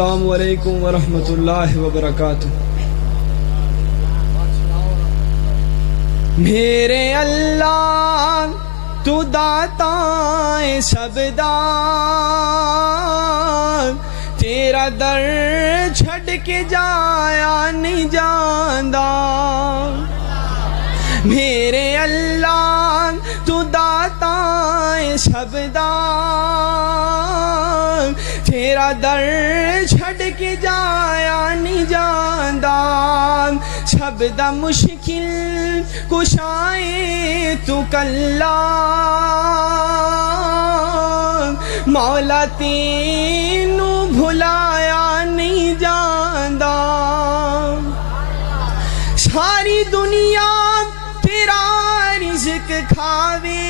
السلام علیکم ورحمۃ اللہ وبرکاتہ۔ میرے اللہ تو داتا سب دان، تیرا در چھڈ کے جایا نہیں جاندا۔ میرے اللہ تو داتا سب دان، تیرا در چھڈ کے جایا نہیں جاندا۔ سب دا مشکل کشائے تو کلا، مولا تینو بھلایا نہیں جاندا۔ ساری دنیا تیرا رزق کھاوے،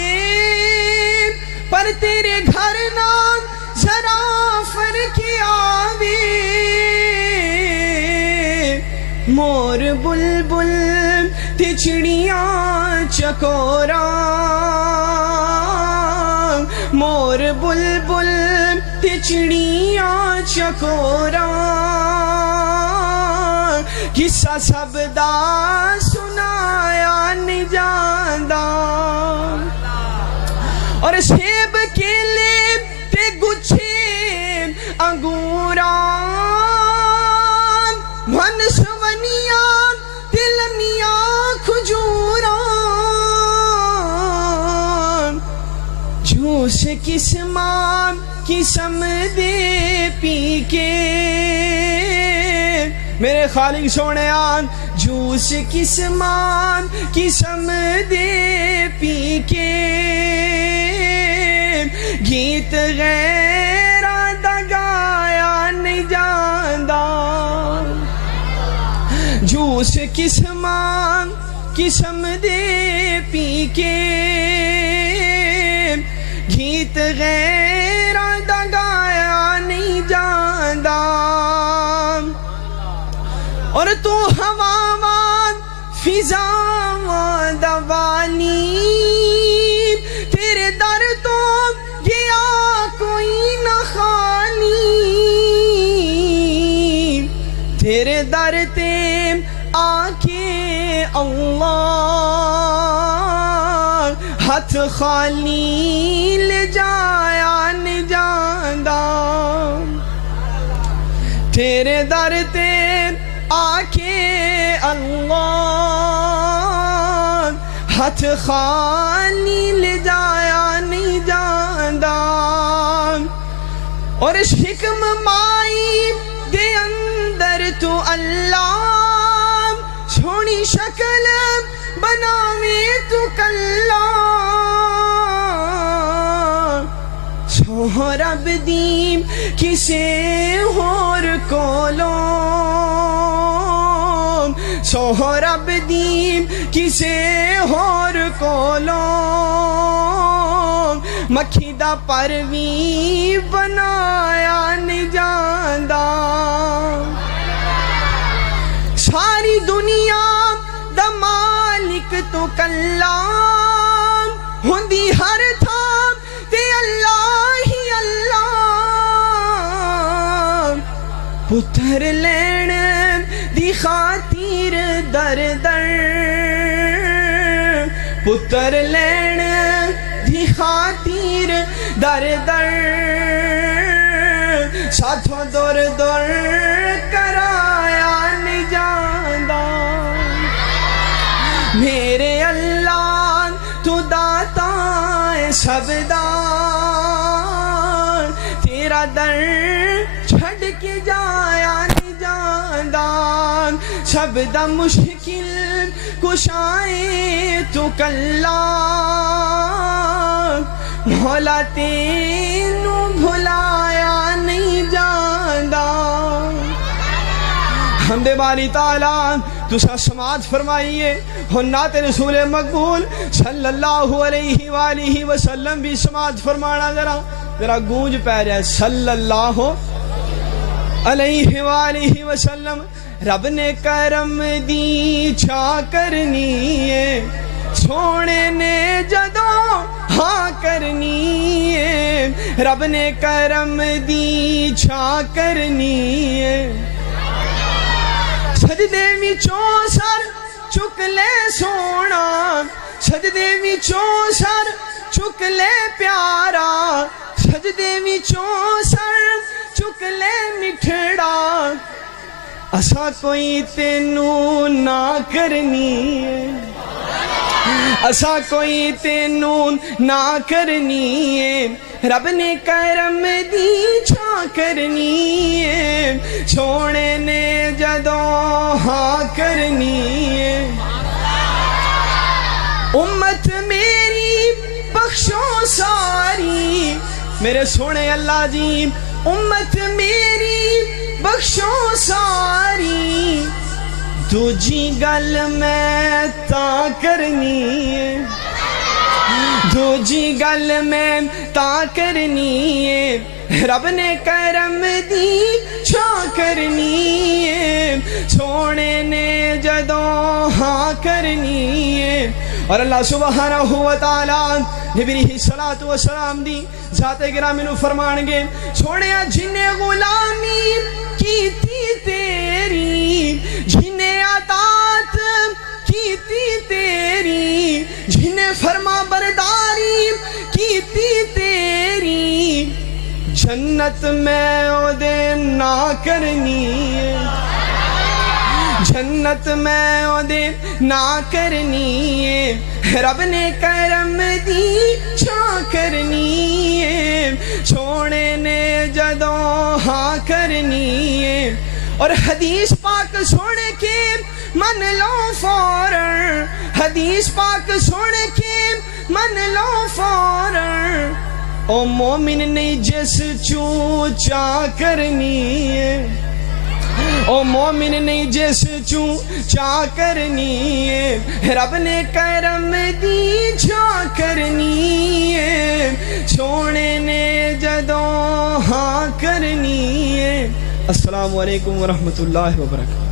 پر تیرے گھر نہ ذرا فرق آوے۔ مور بلبل تے چڑیاں چکوراں، مور بلبل تے چڑیاں چکوراں، قصہ سب دا سنایا نہیں جاندا۔ اور سیب کیلے تے گچھے انگوراں، ون سونیاں تلمیاں کھجوراں، جوس قسمان قسم دے پی کے، میرے خالق سونیان جوس قسمان قسم دے پی کے، گیت غیراں دا گایا نہیں جاندا۔ جوس قسمان قسم دے پی کے، گیت غیراں دا گایا نہیں جاندا۔ اور تو ہواواں فضاواں دا والی، تیرے در تو گیا کوئی نہ خالی۔ تیرے در تے آ کے اللہ ہاتھ خالی لے جایا نہیں جاندا۔ تیرے در تے آ کے اللہ ہاتھ خالی لے جایا نہیں جاندا۔ اور حکم مائی دے اندر تو اللہ سونی شکل بناوے تو کلا، سہرب دیم کسے ہور کولوں، سہرب دیم کسے ہور کولوں، مکھی دا پر وی بنایا نہیں جاندا۔ ساری دنیا دا مالک تو کلا، ہوندی ہر تھام تے اللہ ہی اللہ۔ پتر لین دی خاطر در در، پتر لین دی خاطر در در، ساتھوں دور دور کرایا نہیں جاندا۔ میرے اللہ تو داتا سب دان، تیرا در چھڈ کے جایا نہیں جاندا۔ سب دا مشکل کشائے تو کلا، مولا تینو بھلایا نہیں جاندا۔ حمد باری تعالیٰ تسا سماعت فرمائیے اور نعت رسول مقبول صلی اللہ علیہ وآلہ وسلم بھی سماعت فرمانا، ذرا گونج پہ رہا صلی اللہ علیہ وآلہ وسلم۔ رب نے کرم دی چھا کرنی ہے، سونے نے جدوں ہاں کرنی ہے، رب نے کرم دی چھا کرنی سجدے وچوں سر چک لے سونا سجدے وچوں سر چک لے پیارا سجدے وچوں سر چک لے مٹھڑا اسا کوئی تینوں نہ کرنی ہے اسا کوئی تینوں نہ کرنی ہے رب نے کرم دی چھا کرنی ہے سونے نے جدوں ہاں کرنی ہے امت میری بخشو ساری میرے سونے اللہ جی امت میری بخشو ساری دوجی گل میں تا کرنی ہے دوجی گل میں تا کرنی ہے رب نے کرم دی چھا کرنی ہے سونے نے جدوں ہاں کرنی ہے اور اللہ سبحانہ و تعالیٰ نبی علیہ الصلوۃ والسلام دی ذات گرامی نو فرمان گے سونے جنہیں غلامی کیتی تیری جنہیں عطاعت کیتی تیری جنہیں فرما برداری کیتی تیری جنت میں او دے نہ کرنی ہے جنت میں او دے نہ کرنی ہے رب نے کرم دی چھا کرنی ہے سونے نے جدوں ہاں کرنی ہے اور حدیث پاک سونے کے من لو فوراً حدیث پاک سونے کے من لو فوراً او مومن نہیں جس چوں چا کرنی ہے او مومن نہیں جس چوں چا کرنی ہے رب نے کرم دی چھا کرنی ہے سونے نے جدوں ہاں کرنی ہے السلام علیکم ورحمۃ اللہ وبرکاتہ